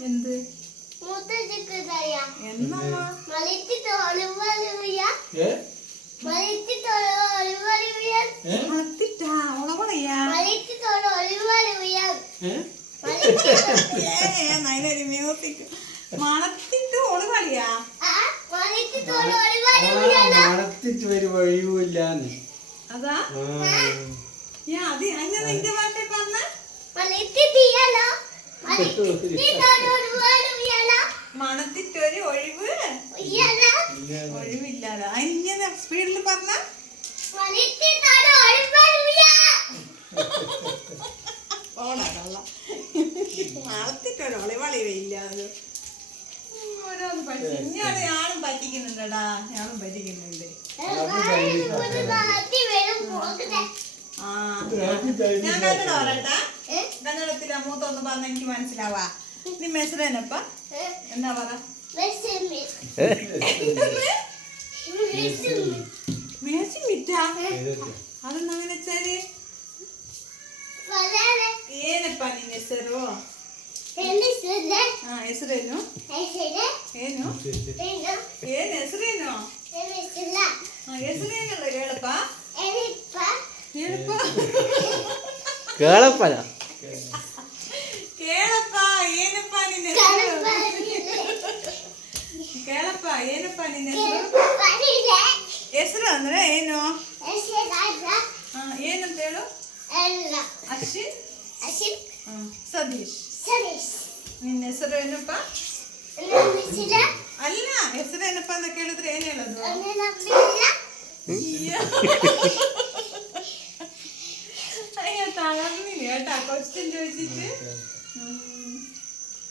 എന്ത് മ്യൂസിക് മണത്തിട്ട് ഓള് കളിയാ മണത്തിട്ട് ഒരു വഴിവില്ലാന്ന് അതാ അത് അങ്ങനെ നിന്റെ ഭാഷ പറഞ്ഞ മണത്തിട്ടൊരു ഒഴിവ് ഒഴിവില്ലാതെ ഇങ്ങനെ സ്പീഡിൽ പറഞ്ഞ മണത്തിട്ടൊരു ഒളിവളിവില്ലാതെ ഓരോന്ന് പഠിച്ചു ഇങ്ങനെ ഞാനും പറ്റിക്കുന്നുണ്ടടാ ഞാനും പറ്റിക്കുന്നുണ്ട് ഞാൻ കന്നഡ പറയട്ടാ കന്നഡത്തിൽ മൂത്തൊന്ന് പറഞ്ഞ എനിക്ക് മനസ്സിലാവാ നീ മെസ്സറേനപ്പ എന്താ പറ മേസി മിറ്റാ അതെന്താ അങ്ങനെ വെച്ചാല് ಏನಪ್ಪಾ ನಿನ್ನ ಹೆಸರು ಹೆಸರೇನು ಏನು ಏನ್ ಹೆಸರೇನು ಹೆಸರೇನಲ್ಲ ಹೇಳಪ್ಪ ಹೇಳಪ್ಪ ಕೇಳಪ್ಪ ಕೇಳಪ್ಪ ಏನಪ್ಪಾ ನಿನ್ನ ಹೆಸರು ಕೇಳಪ್ಪ ಏನಪ್ಪಾ ನಿನ್ನ ಹೆಸರು ಹೆಸರು ಅಂದ್ರೆ ಏನು ಏನಂತ ಹೇಳು ಅಶ್ವಿನ್ ಸತೀಶ್ ನಿನ್ನ ಹೆಸರು ಏನಪ್ಪ ಅಲ್ಲ ಹೆಸರು ಏನಪ್ಪ ಅಂತ ಕೇಳಿದ್ರೆ ಏನ್ ಹೇಳೋದು അയ്യോ തളർന്നില്ല കേട്ടാ ക്വസ്റ്റ്യൻ ചോദിച്ചിട്ട്